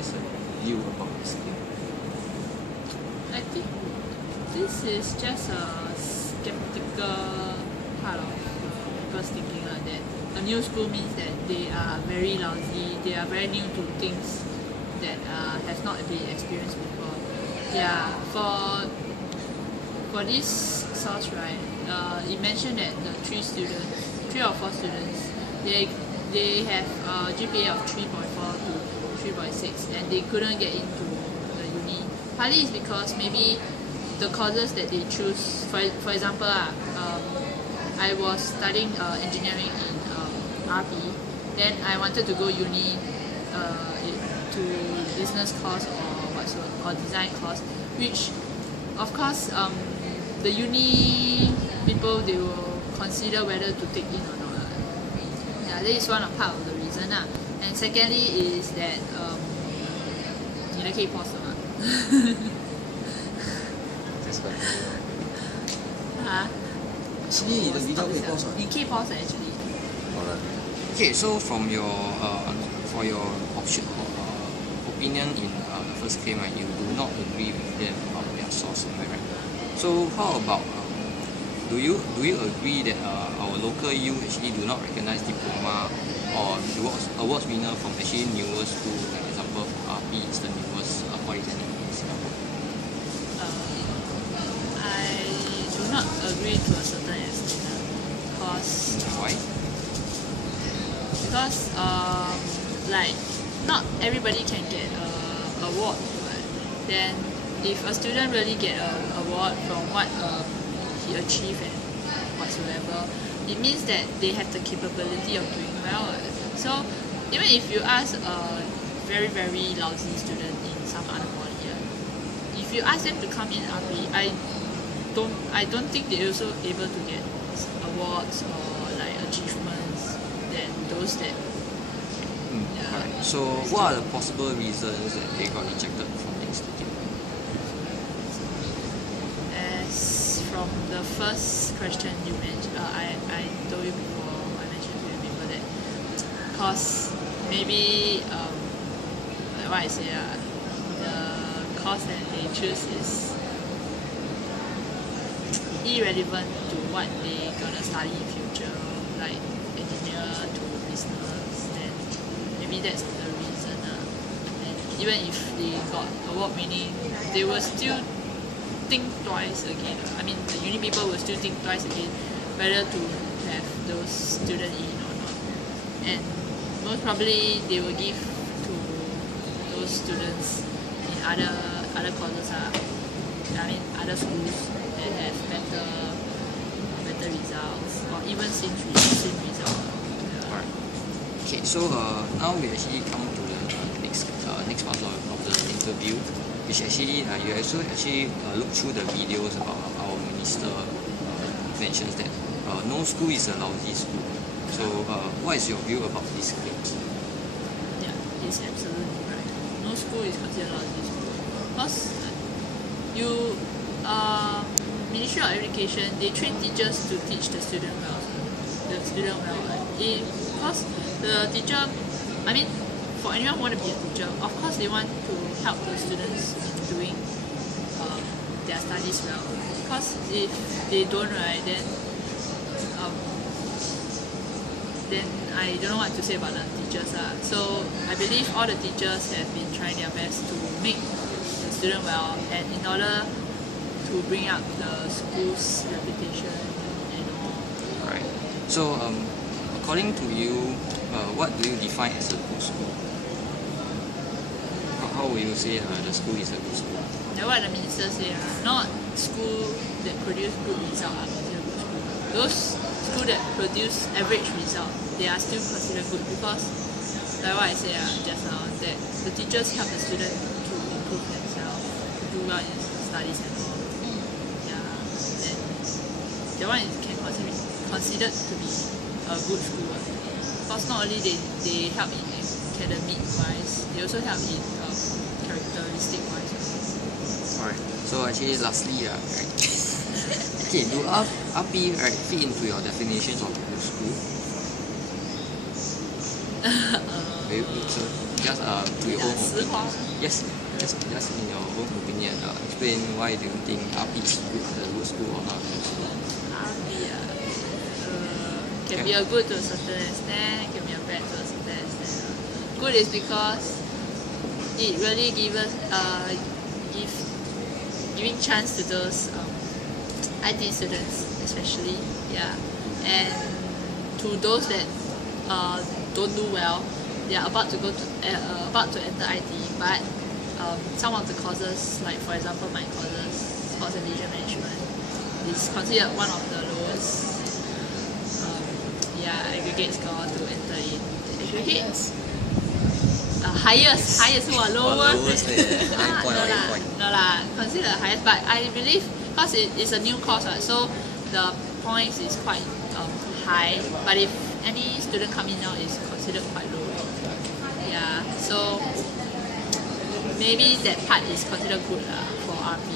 advisor view about this thing? I think this is just a skeptical part of people's thinking like that. A new school means that they are very lousy, they are very new to things that have not been experienced before. Yeah, for this source, right, it mentioned that the 3 or 4 students, they have a GPA of 3.4 to 3.6 and they couldn't get into the uni. Partly it's because maybe the courses that they choose, for example, I was studying engineering in RP, then I wanted to go uni to business course or design course, which of course the uni people, they will consider whether to take in or not. Yeah, that is one part of the reason. And secondly is that 你的可以 pause 吗？ Actually, the video 可以 pause 吗？你可以 pause actually. Okay, so from your for your opinion in the first claim, right, you do not agree with them about their source, am I right? So how about do you agree that our local U actually do not recognize diploma or awards winner from actually newer school, like example RP is the newest polytechnic in Singapore? I do not agree to a certain extent because Why? Because like not everybody can get a award, but then if a student really get a award from what he achieved and whatsoever, it means that they have the capability of doing well. So even if you ask a very very lousy student in some other poly, if you ask them to come in RP, I don't think they're also able to get awards or like achievements than those that. Yeah. Right. So what are the possible reasons that they got rejected from the institute? As from the first question you mentioned, I told you before, I mentioned to you before that cause maybe like what I say, the course that they choose is irrelevant to what they gonna study in future, like engineer to business, then maybe that's the reason. And even if they got award winning, they will still think twice again. I mean, the uni people will still think twice again whether to have those students in or not. And most probably they will give to those students in other courses. I mean, other schools that have better results or even same result. Yeah. Alright. Okay, so now we actually come to the next part of the interview, which actually you also actually look through the videos about our minister mentions that no school is a lousy school. So what is your view about this claims? Yeah, it's absolutely right. No school is considered lousy school because you Ministry of Education, they train teachers to teach the student well. Because the teacher, I mean, for anyone who want to be a teacher, of course they want to help the students in doing their studies well. Because if they don't, right, then I don't know what to say about the teachers. So I believe all the teachers have been trying their best to make the student well, and in order to bring up the school's reputation and all. Right. So according to you, what do you define as a good school? How will you say the school is a good school? That's what the minister say. Not school that produce good result are considered good school. Those school that produce average result, they are still considered good because, like what I said just now, that the teachers help the student to improve themselves, do well in studies and all. Yeah, then that one can considered to be a good school. Because not only they help in academic wise, they also help in characteristic wise. Alright. So actually, lastly, right. Okay, do RP fit into your definitions of good school? very good. So just to your own Yeah, opinion. Yes, just in your own opinion, explain why do you think RP is a good school or not a good school? RP can be a good to a certain extent, can be a bad to a certain extent. Good is because it really giving chance to those IT students especially, yeah, and to those that don't do well, they are about to enter IT, but some of the courses, like for example my courses, sports and leisure management, is considered one of the lowest aggregate score to enter in. Aggregates? Highest what? Lowest? No lah, considered highest, but I believe because it's a new course, right, so the points is quite high, but if any student coming now is considered quite low. Yeah, so maybe that part is considered good for RP.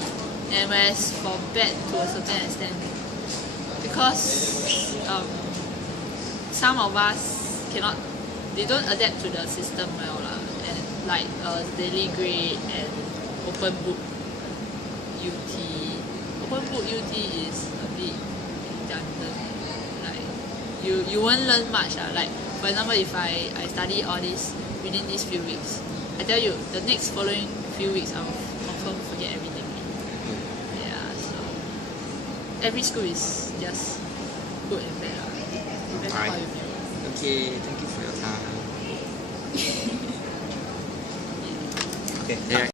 And whereas for bad to a certain extent, because some of us they don't adapt to the system well and like daily grade and open book UT. Open book UT is a bit redundant. Like you won't learn much like for example, if I study all this within these few weeks, I tell you the next following few weeks I'll confirm forget everything. Yeah, so every school is just good and bad. Depends on how you view. Okay, thank you for your time. Okay.